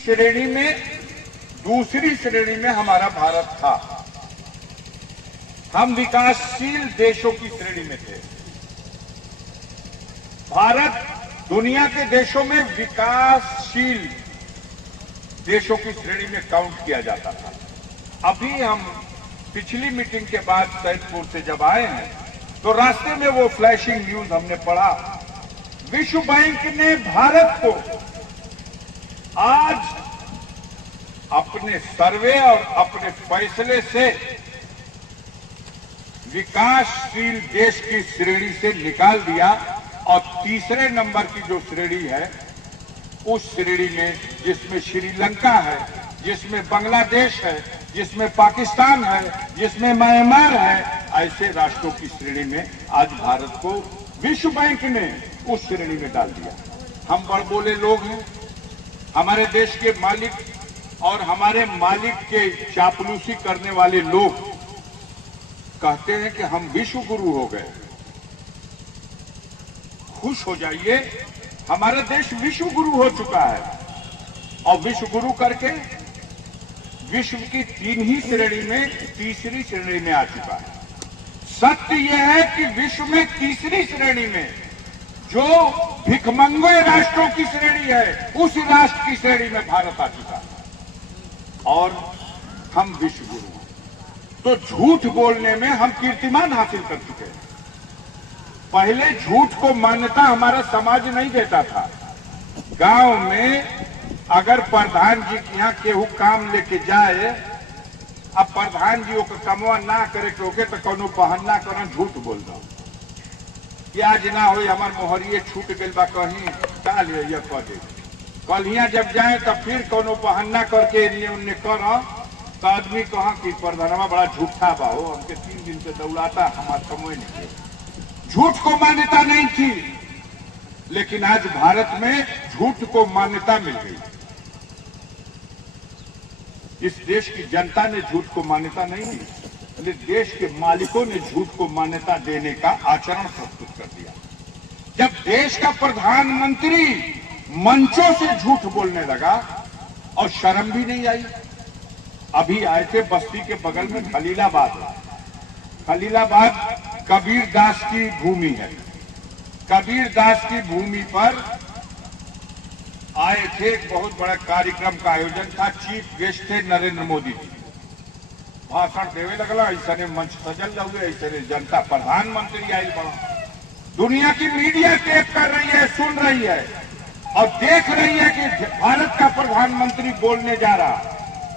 श्रेणी में, दूसरी श्रेणी में हमारा भारत था। हम विकासशील देशों की श्रेणी में थे। भारत दुनिया के देशों में विकासशील देशों की श्रेणी में काउंट किया जाता था। अभी हम पिछली मीटिंग के बाद सैदपुर से जब आए हैं तो रास्ते में वो फ्लैशिंग न्यूज हमने पढ़ा। विश्व बैंक ने भारत को आज अपने सर्वे और अपने फैसले से विकासशील देश की श्रेणी से निकाल दिया और तीसरे नंबर की जो श्रेणी है उस श्रेणी में, जिसमें श्रीलंका है, जिसमें बांग्लादेश है, जिसमें पाकिस्तान है, जिसमें म्यांमार है, ऐसे राष्ट्रों की श्रेणी में आज भारत को विश्व बैंक ने उस श्रेणी में डाल दिया। हम बड़बोले लोग हैं। हमारे देश के मालिक और हमारे मालिक के चापलूसी करने वाले लोग कहते हैं कि हम विश्व गुरु हो गए। खुश हो जाइए, हमारा देश विश्व गुरु हो चुका है और विश्व गुरु करके विश्व की 3 ही श्रेणी में तीसरी श्रेणी में आ चुका है। सत्य यह है कि विश्व में तीसरी श्रेणी में जो भिखमंगे राष्ट्रों की श्रेणी है उस राष्ट्र की श्रेणी में भारत आ चुका है और हम विश्व गुरु हैं। तो झूठ बोलने में हम कीर्तिमान हासिल कर चुके हैं। पहले झूठ को मान्यता हमारा समाज नहीं देता था। गांव में अगर प्रधान जी के यहाँ केहू काम लेके जाए, अब प्रधान जी को कमवा ना करे के होके तो कोनो बहाना करना झूठ बोल दो कि आज ना हो हमार मोहरिए छूट गई बा, कहीं टाल ये कह दे। कल यहाँ जब जाए तो फिर कोनो बहाना करके इन्हें उन्हें करो तो आदमी कहा कि प्रधानवा बड़ा झूठा बा हो, हमके 3 दिन से दौड़ाता, हमारे कमोए नहीं। झूठ को मान्यता नहीं थी, लेकिन आज भारत में झूठ को मान्यता मिल गई। इस देश की जनता ने झूठ को मान्यता नहीं दी, देश के मालिकों ने झूठ को मान्यता देने का आचरण प्रस्तुत कर दिया। जब देश का प्रधानमंत्री मंचों से झूठ बोलने लगा और शर्म भी नहीं आई। अभी आए थे बस्ती के बगल में खलीलाबाद। खलीलाबाद कबीर दास की भूमि है। कबीर दास की भूमि पर आए थे, एक बहुत बड़ा कार्यक्रम का आयोजन था। चीफ गेस्ट थे नरेंद्र मोदी जी। भाषण देवे लगला, ऐसा मंच सजल रहे, ऐसे जनता प्रधानमंत्री आई बड़ा। दुनिया की मीडिया टेप कर रही है, सुन रही है और देख रही है कि भारत का प्रधानमंत्री बोलने जा रहा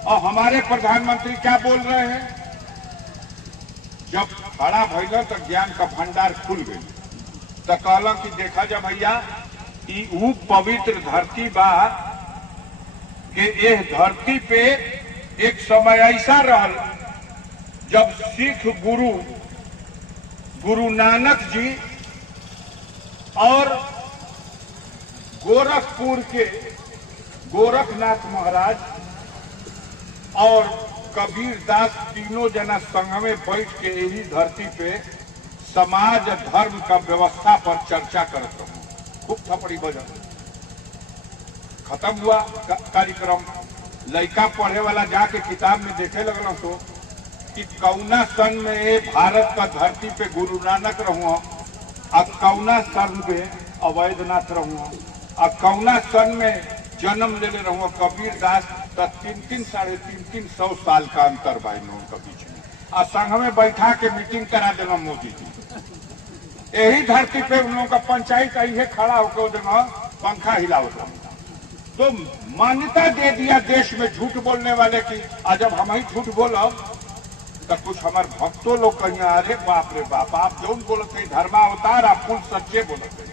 और हमारे प्रधानमंत्री क्या बोल रहे हैं। जब खड़ा भइल तो ज्ञान का भंडार खुल गई तो कहला कि देखा जा भैया, ऊ पवित्र धरती बा कि यह धरती पे एक समय ऐसा रहल जब सिख गुरु नानक जी और गोरखपुर के गोरखनाथ महाराज और कबीर दास तीनों जना संग में बैठ के यही धरती पे समाज धर्म का व्यवस्था पर चर्चा करते हैं। खूब थपड़ी बजन खत्म हुआ कार्यक्रम। लड़का पढ़े वाला जाके किताब में देखे लगल तो कि कौना सन में ये भारत का धरती पे गुरु नानक रहूं और कौना सन में अवैधनाथ रहूं और कौना सन में जन्म ले रहूं कबीर दास। तो 3-3 साढ़े 300 साल का अंतर बा इन लोगों के बीच में। और संघ में बैठा के मीटिंग करा देना मोदी जी। यही धरती पे उन लोगों का पंचायत आई है, खड़ा होकर पंखा हिलावता। तो मान्यता दे दिया देश में झूठ बोलने वाले की। आज जब हम ही झूठ बोलो तो कुछ हमारे भक्तों लोग कहीं, अरे बाप रे बाप, आप जो बोलते धर्मावतार, आप कुल सच्चे बोलते।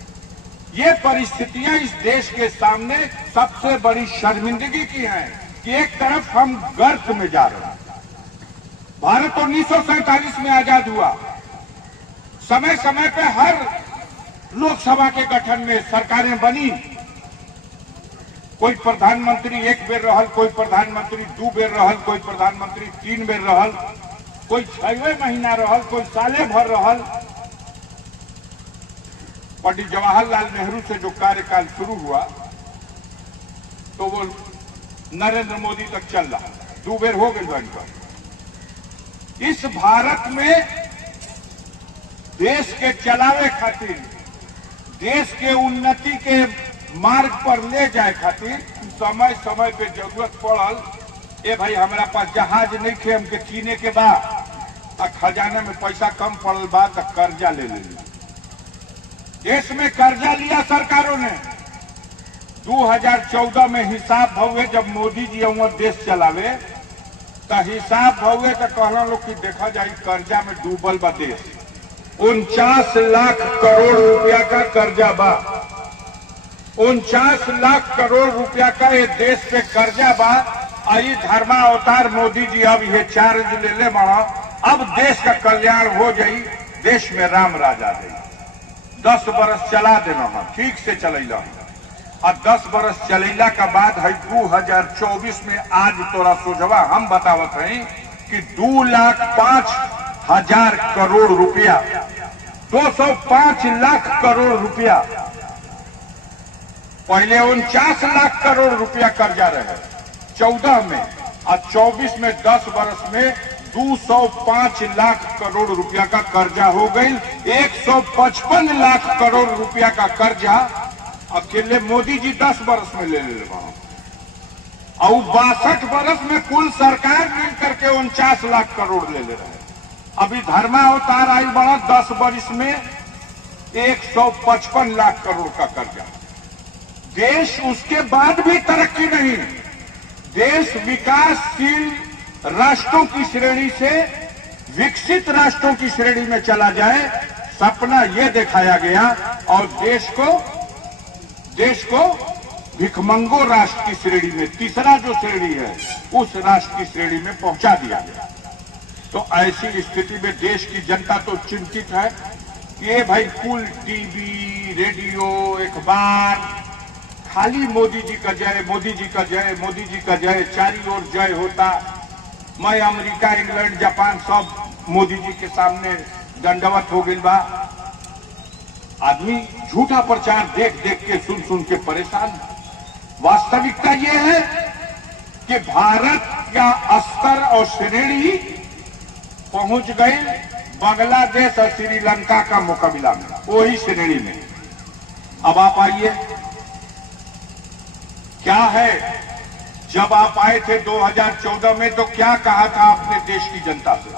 ये परिस्थितियां इस देश के सामने सबसे बड़ी शर्मिंदगी की हैं कि एक तरफ हम गर्त में जा रहे हैं। भारत 1947 में आजाद हुआ। समय समय पे हर लोकसभा के गठन में सरकारें बनी। कोई प्रधानमंत्री 1 बेर रहल, कोई प्रधानमंत्री 2 बेर रहल, कोई प्रधानमंत्री 3 बेर रहल, कोई 6वें महीना रहल, कोई साले भर रहल। पंडित जवाहरलाल नेहरू से जो कार्यकाल शुरू हुआ तो वो नरेंद्र मोदी तक चल रहा, 2 बेर हो गई बन पर। इस भारत में देश के चलावे खातिर, देश के उन्नति के मार्ग पर ले जाए खातिर समय समय पे जरूरत पड़ल, ए भाई हमारा पास जहाज नहीं थे, हमके कीने के बाद खजाने में पैसा कम पड़ल बा तो कर्जा ले लिया। देश में कर्जा लिया सरकारों ने। 2014 में हिसाब भवे जब मोदी जी वहां देश चलावे तो हिसाब भवे तो कहना लोग कि देखा जाए कर्जा में डूबल बा देश। 49 लाख करोड़ रुपया का कर्जा बा। 49 लाख करोड़ रुपया का ये देश पे कर्जा बा। आई धर्मावतार मोदी जी अब ये चार्ज ले ले बड़ा, अब देश का कल्याण हो जाई, देश में राम राजा जाई। 10 बरस चला देना है, ठीक से चलेला, और 10 बरस चलेला का बाद है 2024 में आज तोरा सोझवा हम बतावत हैं कि 2,05,000 करोड़ रुपया, 205 लाख करोड़ रुपया, पहले 49 लाख करोड़ रुपया कर्जा रहे 14 में, और 24 में 10 बरस में 205 लाख करोड़ रुपया का कर्जा हो गई। 155 लाख करोड़ रुपया का कर्जा अकेले मोदी जी 10 बरस में ले ले और 62 बरस में कुल सरकार मिल करके 49 लाख करोड़ ले ले रहे। अभी धर्मावतार आई बड़ा 10 बरस में 155 लाख करोड़ का कर्जा। देश उसके बाद भी तरक्की नहीं, देश विकासशील राष्ट्रों की श्रेणी से विकसित राष्ट्रों की श्रेणी में चला जाए, सपना यह दिखाया गया और देश को भिखमंगो राष्ट्र की श्रेणी में, तीसरा जो श्रेणी है उस राष्ट्र की श्रेणी में पहुंचा दिया गया। तो ऐसी स्थिति में देश की जनता तो चिंतित है कि ये भाई कुल टीवी, रेडियो, अखबार खाली मोदी जी का जय, मोदी जी का जय, मोदी जी का जय, चारी ओर जय होता। मैं अमेरिका, इंग्लैंड, जापान सब मोदी जी के सामने दंडवत हो गई बा। आदमी झूठा प्रचार देख देख के, सुन सुन के परेशान है। वास्तविकता ये है कि भारत का स्तर और श्रेणी पहुंच गई बांग्लादेश और श्रीलंका का मुकाबला में, वही श्रेणी में। अब आप आइए, क्या है, जब आप आए थे 2014 में तो क्या कहा था आपने देश की जनता से?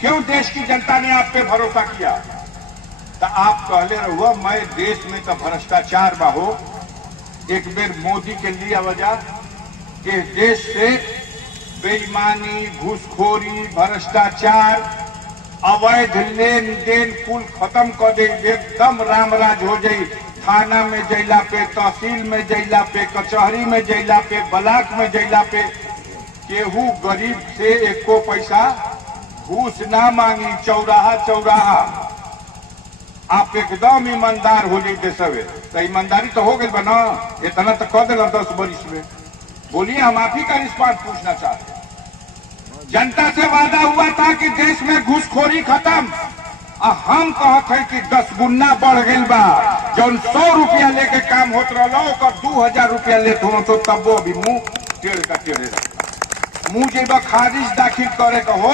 क्यों देश की जनता ने आप पे भरोसा किया? तो आप कहले रहो मैं देश में तो भ्रष्टाचार बा हो, एक बेर मोदी के लिए वजह कि देश से बेईमानी, घूसखोरी, भ्रष्टाचार, अवैध लेन देन कुल खत्म कर दे, एकदम रामराज हो जाई। थाना में जैला पे, तहसील में जैला पे, कचहरी में जैला पे, ब्लॉक में जैला पे केहू गरीब से एको पैसा घूस ना मांगी। चौराहा चौराहा आप एकदम ईमानदार हो जाते सवे। तो ईमानदारी तो हो गई बना, इतना तो कह देगा 10 बरिस में। बोलिए, हम आप ही का रिस्पांस पूछना चाहते हैं। जनता से वादा हुआ था कि देश में घूसखोरी खत्म, हम कहते हैं कि 10 गुना बढ़ गई बा। जौन 100 रुपया लेके काम होत रहा, 2000 रुपया लेते हो तो तब वो अभी मुंह टेढ़ का टेढ़े रहता। मुंह जेब खारिज दाखिल करे का हो,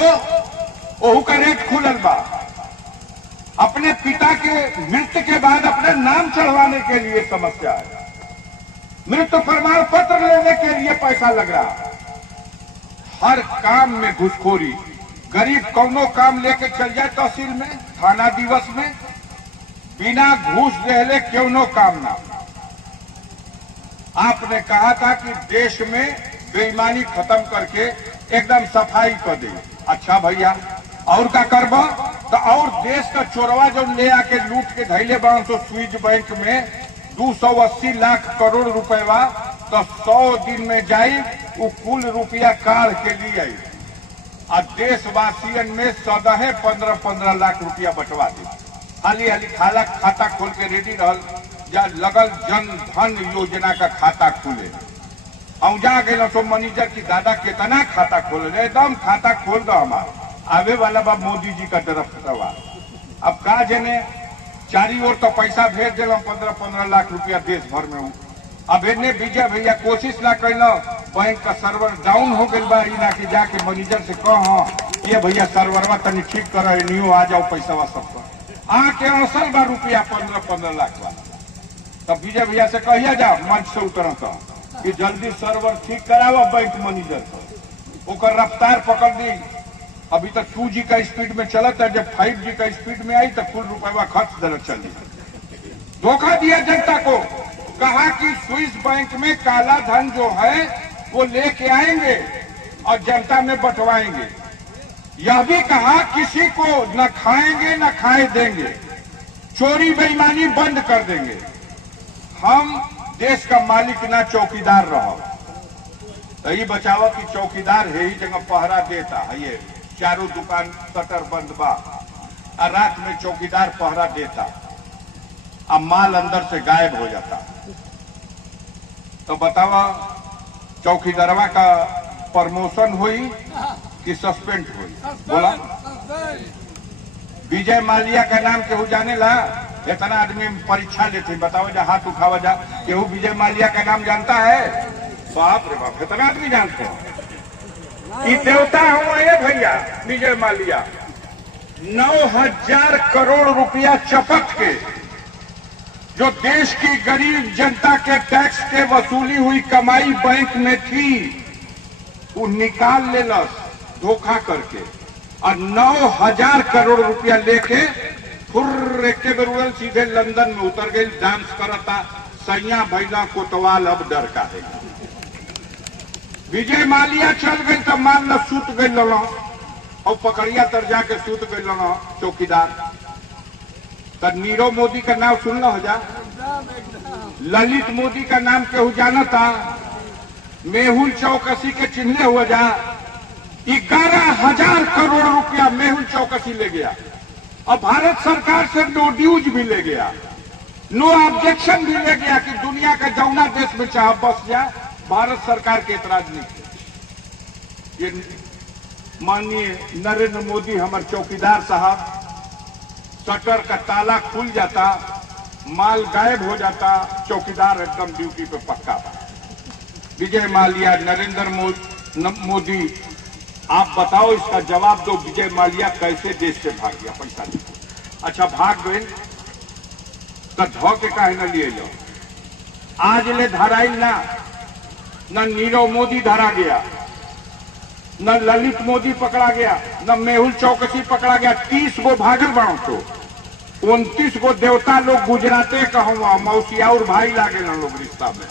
ओहू का रेट खुलल बा। अपने पिता के मृत्यु के बाद अपने नाम चढ़वाने के लिए समस्या है, मृत्यु प्रमाण पत्र लेने के लिए पैसा लग रहा। हर काम में घुसखोरी। गरीब कौनो काम लेके चल जाए तहसील में, थाना दिवस में, बिना घूस देले क्यों नो काम ना। आपने कहा था कि देश में बेईमानी खत्म करके एकदम सफाई कर दे। अच्छा भैया, और का करबा? तो और देश का चोरवा जो ले आके लूट के धैले बन तो स्विस बैंक में 280 लाख करोड़ रुपया, तो 100 दिन में जाई वो कुल रुपया काढ़ के लिए आई और देशवासियन में सदहे 15-15 लाख रुपया बंटवा दी। हाली हाली खाला खाता खोल के रेडी रहल, या लगल जन धन योजना का खाता खुले। और जा गए तो मैनेजर की दादा कितना खाता खोल रहे, एकदम खाता खोल दो हमारा आवे वाला बा मोदी जी का तरफ सवा। अब का जने चारी ओर तो पैसा भेज दिल 15-15 लाख रुपया देश भर में अब इन्हें विजय भैया कोशिश ना कैलो, बैंक का सर्वर डाउन हो गई बा, ना कि जाके मैनेजर से कह ये भैया सर्वरवा तनी ठीक करो, न्यू आ जाओ पैसा सब आके असल बा रुपया 15-15 लाख वाला। तब विजय भैया से कहिया जाओ मंच से उतर कि जल्दी सर्वर ठीक कराओ बैंक मैनेजर से, ओकर रफ्तार पकड़ दी। अभी तक 2G का स्पीड में चलता है, जब 5G का स्पीड में आई तो कुल रुपया खर्च देना चली। धोखा दिया जनता को, कहा कि स्विस बैंक में काला धन जो है वो लेके आएंगे और जनता में बंटवाएंगे। यह भी कहा किसी को न खाएंगे न खाए देंगे, चोरी बेईमानी बंद कर देंगे, हम देश का मालिक ना चौकीदार रहो। तो ये बचावा की चौकीदार है ही जगह पहरा देता है, ये चारों दुकान शटर बंद बा और रात में चौकीदार पहरा देता, अब माल अंदर से गायब हो जाता। तो बतावा चौकीदारवा का प्रमोशन हुई कि सस्पेंड हुई? बोला। विजय माल्या का नाम केहू जाने ला? इतना आदमी परीक्षा लेते, बताओ जा हाथ उठावा जा, केहू विजय माल्या का नाम जानता है? बाप रे बाप, इतना आदमी जानते हैं। ये देवता हुआ है भैया विजय माल्या। 9,000 करोड़ रुपया चपट के जो देश की गरीब जनता के टैक्स के वसूली हुई कमाई बैंक में थी, वो निकाल लेलस धोखा करके, और 9,000 करोड़ रुपया लेके फुर्र के बेर सीधे लंदन में उतर गई, डांस करता सैया भैया कोतवाल अब डर का है। विजय माल्या चल गई तब मान लो सूत गई लो और पकड़िया तर जाके सूत गई लो चौकीदार। तब नीरव मोदी का नाम सुन लो जा, ललित मोदी का नाम केहू जाना था, मेहुल चौकसी के चिन्हले हुआ जा। 11,000 करोड़ रुपया मेहुल चौकसी ले गया और भारत सरकार से नो ड्यूज भी ले गया, नो ऑब्जेक्शन भी ले गया कि दुनिया का जौना देश में चाह बस जा, भारत सरकार के एतराज नहीं। ये माननीय नरेंद्र मोदी हमारे चौकीदार साहब, शटर का ताला खुल जाता, माल गायब हो जाता, चौकीदार एकदम ड्यूटी पे पक्का था। विजय माल्या, नरेंद्र मोदी, आप बताओ इसका जवाब दो, विजय माल्या कैसे देश से भाग गया पैसा लेकर? अच्छा भाग गए तो धो के काहे न लिए जाओ? आज ले धराइल ना, न नीरव मोदी धरा गया, न ललित मोदी पकड़ा गया, न मेहुल चौकसी पकड़ा गया। 30 गो भागल बनो तो 29 गो देवता लोग गुजराते कहूँ मौसिया और भाई लागे ना लोग रिश्ता में,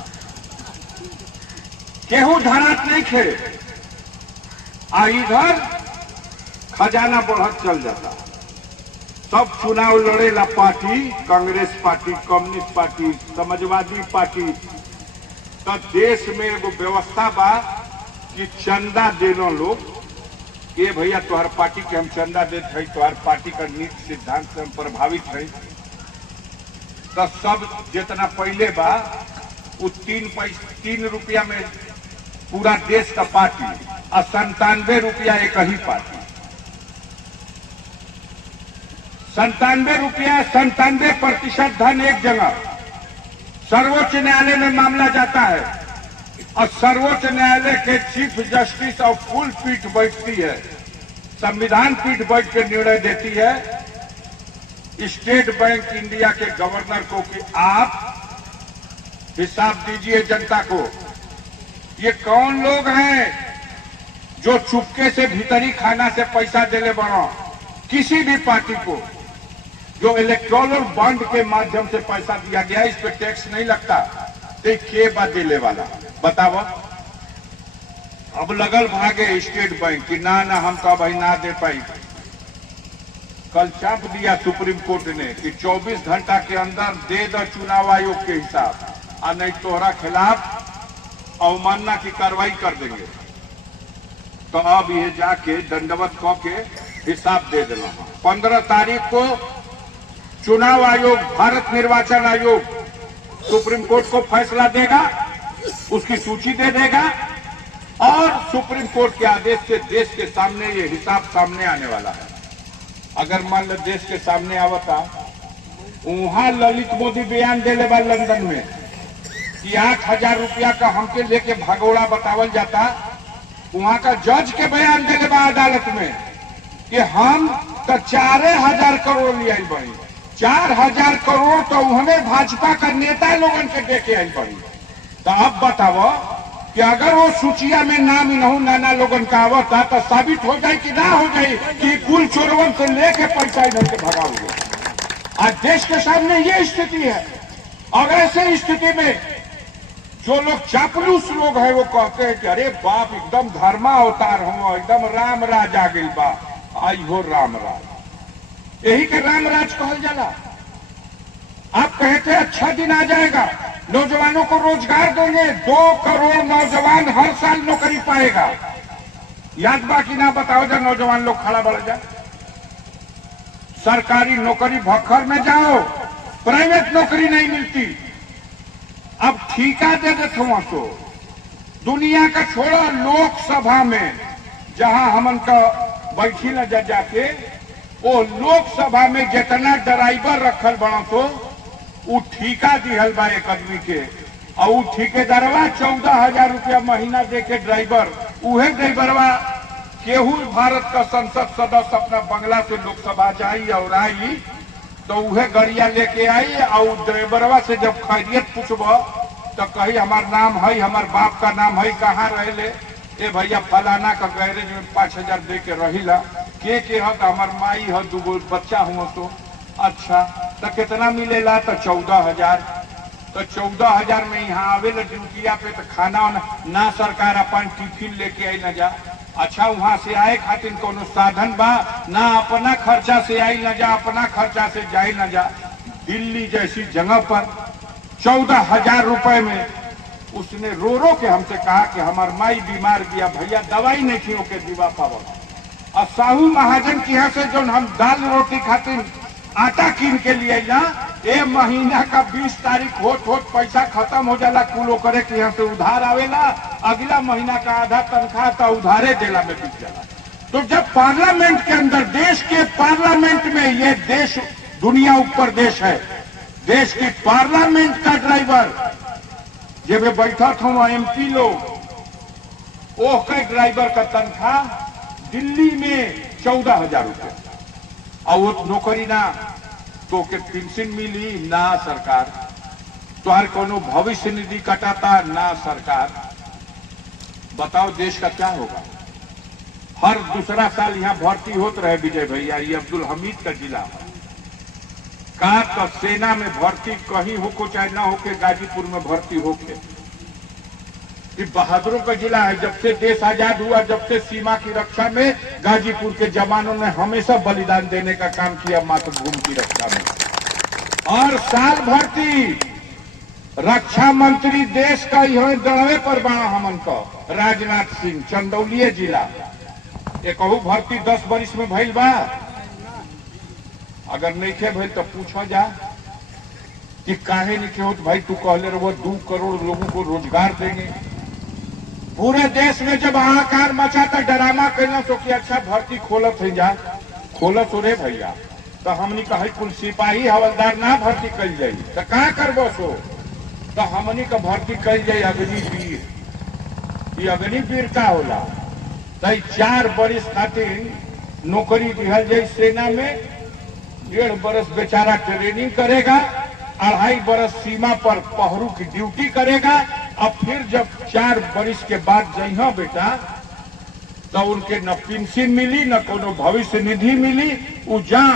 केहू धरात नहीं खे। आ इधर खजाना बढ़त चल जाता, सब चुनाव लड़ेला party, Congress party, communist party, Samajwadi party. तो देश में एगो व्यवस्था बा कि चंदा देनो लोग, ये भैया तुहार पार्टी के हम चंदा देते हैं, तुहार पार्टी का नीति सिद्धांत से हम प्रभावित है। तो सब जितना पहले बा वो 3 रुपया में पूरा देश का पार्टी और 97 रुपया एक ही पार्टी, 97 रुपया 97% धन एक जगह। सर्वोच्च न्यायालय में मामला जाता है और सर्वोच्च न्यायालय के चीफ जस्टिस और फुल पीठ बैठती है, संविधान पीठ बैठ के निर्णय देती है स्टेट बैंक इंडिया के गवर्नर को कि आप हिसाब दीजिए जनता को, ये कौन लोग हैं जो चुपके से भीतरी खाना से पैसा देले बनो, किसी भी पार्टी को जो इलेक्टोरल बॉन्ड के माध्यम से पैसा दिया गया, इस पे टैक्स नहीं लगता, तो के बाद दिले वाला बताओ। अब लगल भागे स्टेट बैंक कि ना हम तो भाई ना दे पाई। कल चाप दिया सुप्रीम कोर्ट ने कि 24 घंटा के अंदर दे दो चुनाव आयोग के हिसाब, और नहीं तोहरा खिलाफ अवमानना की कार्रवाई कर देंगे। तो अब ये जाके दंडवत कह के हिसाब दे देना। 15 तारीख को चुनाव आयोग, भारत निर्वाचन आयोग सुप्रीम कोर्ट को फैसला देगा, उसकी सूची दे देगा और सुप्रीम कोर्ट के आदेश से देश के सामने ये हिसाब सामने आने वाला है। अगर मान लो देश के सामने आवता, वहां ललित मोदी बयान दे ले लंदन में कि 8,000 रुपया का हमके लेके भगोड़ा बतावल जाता। वहां का जज के बयान देले बा अदालत में कि हम तो 4,000 करोड़ ले आई बड़ी, 4,000 करोड़ तो उन्हें भाजपा का नेता लोगन के दे के आई बड़ी। तो अब बताओ कि अगर वो सूचिया में नाम इनहू नाना लोगन का आवता तो साबित हो जाए कि ना हो जाए कि कुल चोरवन से लेके पैसा इधर के भगा हुए। आज देश के सामने ये स्थिति है। और ऐसे स्थिति में जो लोग चापलूस लोग हैं वो कहते हैं कि अरे बाप एकदम धर्मा अवतार हो, एकदम राम राज आ गई बा। आई हो राम राज, यही के राम राज कहल जाला। आप कहते हैं अच्छा दिन आ जाएगा, नौजवानों को रोजगार देंगे, 2 करोड़ नौजवान हर साल नौकरी पाएगा। याद बाकी ना बताओ जा नौजवान लोग खड़ा बढ़ जाए। सरकारी नौकरी भक्खर में जाओ, प्राइवेट नौकरी नहीं मिलती। अब ठीका दे देते हुआ तो दुनिया का छोड़ा, लोकसभा में जहां हमन का बैठी न जा जाके वो लोकसभा में जितना ड्राइवर रखल बना तो वो ठीका दिहल बा एक आदमी के, और वो ठेकेदारवा 14,000 रुपया महीना दे के ड्राइवर, उहे ड्राइवरवा केहू भारत का संसद सदस्य अपना बंगला से लोकसभा जाई और आई तो उहे गड़िया लेके आई और ड्राइवरवा से जब खैरियत पूछब तो कही हमार नाम है, हमार बाप का नाम है, कहाँ रहे? ए भैया फलाना का गैरेज में 5,000 दे के रहीला। के है? तो हमार माई है, 2 बच्चा हुआ तो। अच्छा तो कितना मिलेला? तो 14,000। तो 14,000 में यहाँ आवेला ड्यूटिया पे तो खाना ना सरकार अपन टिफिन लेके आई न जा। अच्छा वहां से आए खातिर कोनो साधन बा ना, अपना खर्चा से आई न जा, अपना खर्चा से जाई न जा। दिल्ली जैसी जगह पर 14,000 रुपए में उसने रो के हमसे कहा कि हमार माई बीमार गया भैया, दवाई नहीं खियो के दिवा पावल। और साहू महाजन की यहाँ से जो हम दाल रोटी खातिर आटा कीन के लिए ना, ए महीना का 20 तारीख होत पैसा खत्म हो जाला, कुलो करे के यहाँ से उधार आवेला, अगला महीना का आधा तनख्वाह तो उधारे देला में बीत जाला। तो जब पार्लियामेंट के अंदर, देश के पार्लियामेंट में, ये देश दुनिया ऊपर देश है, देश की पार्लियामेंट का ड्राइवर जब बैठा था MP लोग, ओह के ड्राइवर का तनख्वाह दिल्ली में 14,000 रुपया, और वो नौकरी ना तो के पेंशन मिली ना सरकार, तुहार कोनो भविष्य निधि कटाता ना सरकार। बताओ देश का क्या होगा? हर दूसरा साल यहाँ भर्ती होते रहे विजय भैया, ये अब्दुल हमीद का जिला है का, तो सेना में भर्ती कहीं हो चाहे ना हो के गाजीपुर में भर्ती होके। ये बहादुरों का जिला है। जब से देश आजाद हुआ, जब से सीमा की रक्षा में गाजीपुर के जवानों ने हमेशा बलिदान देने का काम किया मातृभूमि की रक्षा में। और साल भर्ती रक्षा मंत्री देश का यह दड़वे पर बना हमन का राजनाथ सिंह, चंदौली जिला। एक भर्ती 10 वर्ष में भइल बा। अगर नहीं खे भाई तो पूछो जा कि काहे नहीं हो। भाई तू कहले रहो 2 करोड़ लोगों को रोजगार देंगे। पूरे देश में जब हाहाकार मचा तो डरामा कहना तो कि अच्छा भर्ती खोलत है जा, खोलत हो रे भैया। तो हमने कहा कुल सिपाही हवलदार ना भर्ती कल जाई तो कहा करबो सो? तो हमने का भर्ती कल जाई अग्निवीर। ये अग्निवीर का होला? तो 4 वर्ष खातिर नौकरी दिहल जाई सेना में। 1.5 बरस बेचारा ट्रेनिंग करेगा, 2.5 बरस सीमा पर पहरू की ड्यूटी करेगा। अब फिर जब 4 वर्ष के बाद जइहा बेटा तो उनके न पेंशन मिली न कोनो भविष्य निधि मिली। उ जा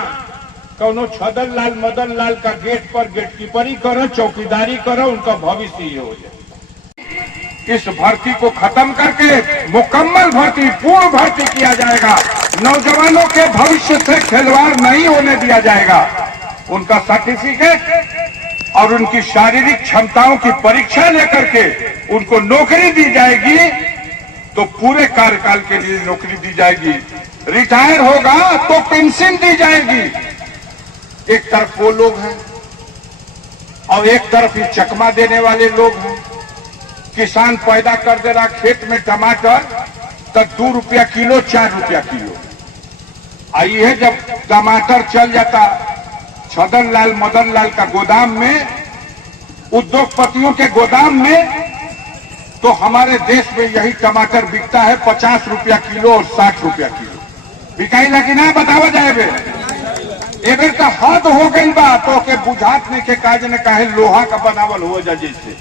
कोनो छदन लाल मदन लाल का गेट पर गेटकीपरी करो, चौकीदारी करो, उनका भविष्य ये हो जाए। इस भर्ती को खत्म करके मुकम्मल भर्ती, पूर्ण भर्ती किया जाएगा। नौजवानों के भविष्य से खिलवाड़ नहीं होने दिया जाएगा। उनका सर्टिफिकेट और उनकी शारीरिक क्षमताओं की परीक्षा लेकर के उनको नौकरी दी जाएगी, तो पूरे कार्यकाल के लिए नौकरी दी जाएगी। रिटायर होगा तो पेंशन दी जाएगी। एक तरफ वो लोग हैं और एक तरफ ये चकमा देने वाले लोग हैं। किसान पैदा कर दे रहा खेत में टमाटर तो 2 रुपया किलो, 4 रुपया किलो। आई है जब टमाटर चल जाता छदन लाल मदन लाल का गोदाम में उद्योगपतियों के गोदाम में, तो हमारे देश में यही टमाटर बिकता है 50 रुपया किलो और 60 रुपया किलो। बिकाई लगी ना बतावा जाए एबर का हद हो गई बा, तो के बुझात ने के काज ने काहे लोहा का बनावल हो जा। जैसे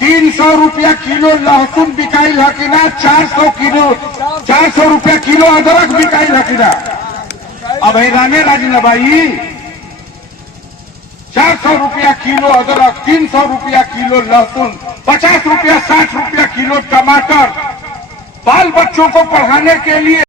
300 रुपया किलो लहसुन बिकाई लगी ना, 400 रुपया किलो अदरक बिकाई लगी ना। अब हैराने राजी ना भाई, 400 रुपया किलो अदरक, 300 रुपया किलो लहसुन, 50 रुपया 60 रुपया किलो टमाटर, बाल बच्चों को पढ़ाने के लिए